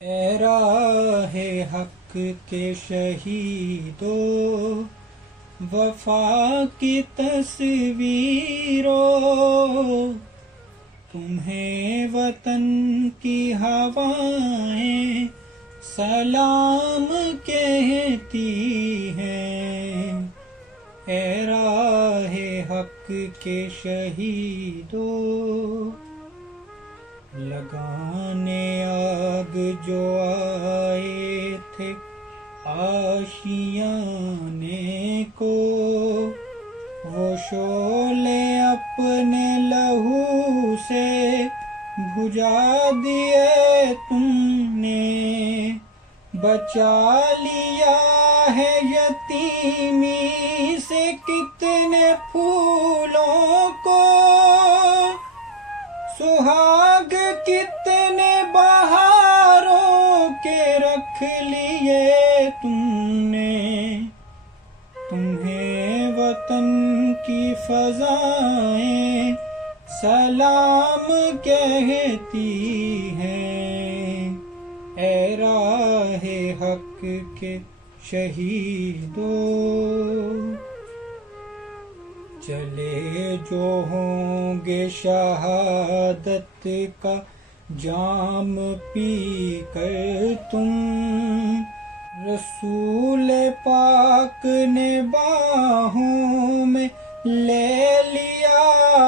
اے راہ حق کے شہیدو، وفا کی تصویرو، تمہیں وطن کی ہوائیں سلام کہتی ہیں۔ اے راہ حق کے شہیدو، لگانے آگ جو آئے تھے آشیانے کو، وہ شعلے اپنے لہو سے بجھا دیے تم نے۔ بچا لیا ہے یتیمی سے کتنے پھولوں کو، سہاگ کتنے بہاروں کے رکھ لیے تم نے۔ تمہیں وطن کی فضائیں سلام کہتی ہیں۔ اے راہ حق کے شہیدو، چلے جو ہوں گے شہادت کا جام پی کر تم، رسول پاک نے باہوں میں لے لیا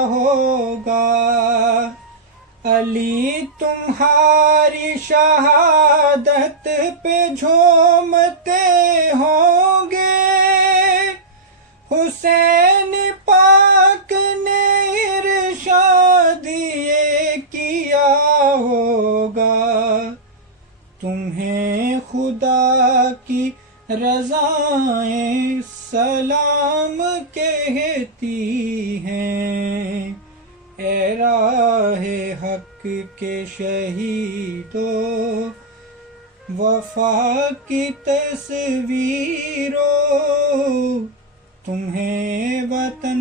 ہوگا۔ علی تمہاری شہادت پہ جھومتے ہوں گے، حسین پاک نے ارشاد یہ کیا ہوگا۔ تمہیں خدا کی رضائیں سلام کہتی ہیں۔ اے راہ حق کے شہیدو، وفا کی تصویرو، تمہیں وطن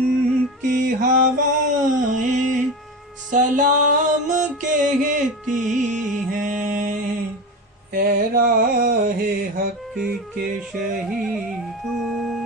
کی ہوائیں سلام کہتی ہیں۔ اے راہ حق کے شہیدو۔